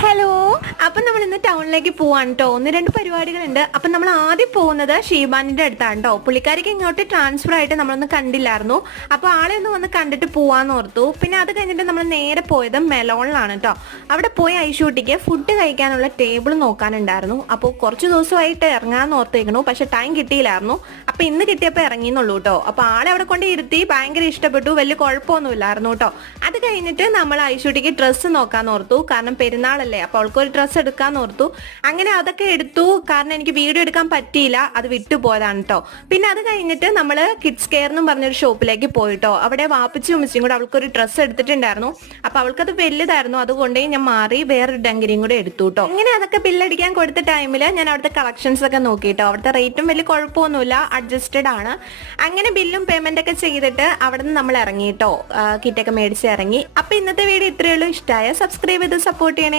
Hello, അപ്പം നമ്മൾ ഇന്ന് ടൗണിലേക്ക് പോവാണ് കേട്ടോ. ഒന്ന് രണ്ട് പരിപാടികളുണ്ട്. അപ്പം നമ്മൾ ആദ്യം പോകുന്നത് ഷീബാനിന്റെ അടുത്താണ് കേട്ടോ. പുള്ളിക്കാരിക്ക് ഇങ്ങോട്ട് ട്രാൻസ്ഫർ ആയിട്ട് നമ്മളൊന്ന് കണ്ടില്ലായിരുന്നു. അപ്പോൾ ആളെ ഒന്ന് വന്ന് കണ്ടിട്ട് പോവാന്ന് ഓർത്തു. പിന്നെ അത് കഴിഞ്ഞിട്ട് നമ്മൾ നേരെ പോയത് മെലോണിലാണ് കേട്ടോ. അവിടെ പോയി ഐഷൂട്ടിക്ക് ഫുഡ് കഴിക്കാനുള്ള ടേബിൾ നോക്കാനുണ്ടായിരുന്നു. അപ്പോൾ കുറച്ച് ദിവസമായിട്ട് ഇറങ്ങാന്ന് ഓർത്തേക്കണു, പക്ഷെ ടൈം കിട്ടിയില്ലായിരുന്നു. അപ്പം ഇന്ന് കിട്ടിയപ്പോൾ ഇറങ്ങിയെന്നുള്ളൂ കേട്ടോ. അപ്പോൾ ആളെ അവിടെ കൊണ്ട് ഇരുത്തി, ഭയങ്കര ഇഷ്ടപ്പെട്ടു, വലിയ കുഴപ്പമൊന്നുമില്ലായിരുന്നു കേട്ടോ. അത് കഴിഞ്ഞിട്ട് നമ്മൾ ഐഷൂട്ടിക്ക് ഡ്രസ്സ് നോക്കാന്ന് ഓർത്തു, കാരണം പെരുന്നാളല്ലേ. അപ്പോൾ അവൾക്കൊരു ഡ്രസ്സ് എടുക്കാന്ന് ഓർത്തു. അങ്ങനെ അതൊക്കെ എടുത്തു, കാരണം എനിക്ക് വീഡിയോ എടുക്കാൻ പറ്റിയില്ല, അത് വിട്ടുപോയതാണ് കേട്ടോ. പിന്നെ അത് കഴിഞ്ഞിട്ട് നമ്മൾ കിഡ്സ് കെയർ എന്നും പറഞ്ഞൊരു ഷോപ്പിലേക്ക് പോയിട്ടോ. അവിടെ വാപ്പിച്ചും ഉമ്മച്ചിയും കൂടെ അവൾക്കൊരു ഡ്രസ്സ് എടുത്തിട്ടുണ്ടായിരുന്നു. അപ്പോൾ അവൾക്കത് വലുതായിരുന്നു, അതുകൊണ്ട് ഞാൻ മാറി വേറൊരു ഡങ്കരിയും കൂടെ എടുത്തു കേട്ടോ. അങ്ങനെ അതൊക്കെ ബില്ലടിക്കാൻ കൊടുത്ത ടൈമിൽ ഞാൻ അവിടുത്തെ കളക്ഷൻസ് ഒക്കെ നോക്കിട്ടോ. അവിടുത്തെ റേറ്റും വലിയ കുഴപ്പമൊന്നുമില്ല, അഡ്ജസ്റ്റഡ് ആണ്. അങ്ങനെ ബില്ലും പേയ്മെന്റ് ഒക്കെ ചെയ്തിട്ട് അവിടെ നിന്ന് നമ്മൾ ഇറങ്ങിട്ടോ, കിറ്റൊക്കെ മേടിച്ച് ഇറങ്ങി. അപ്പൊ ഇന്നത്തെ വീഡിയോ ഇത്രയേ ഉള്ളൂ. ഇഷ്ടമായ സബ്സ്ക്രൈബ് ചെയ്ത് സപ്പോർട്ട് ചെയ്യണേ.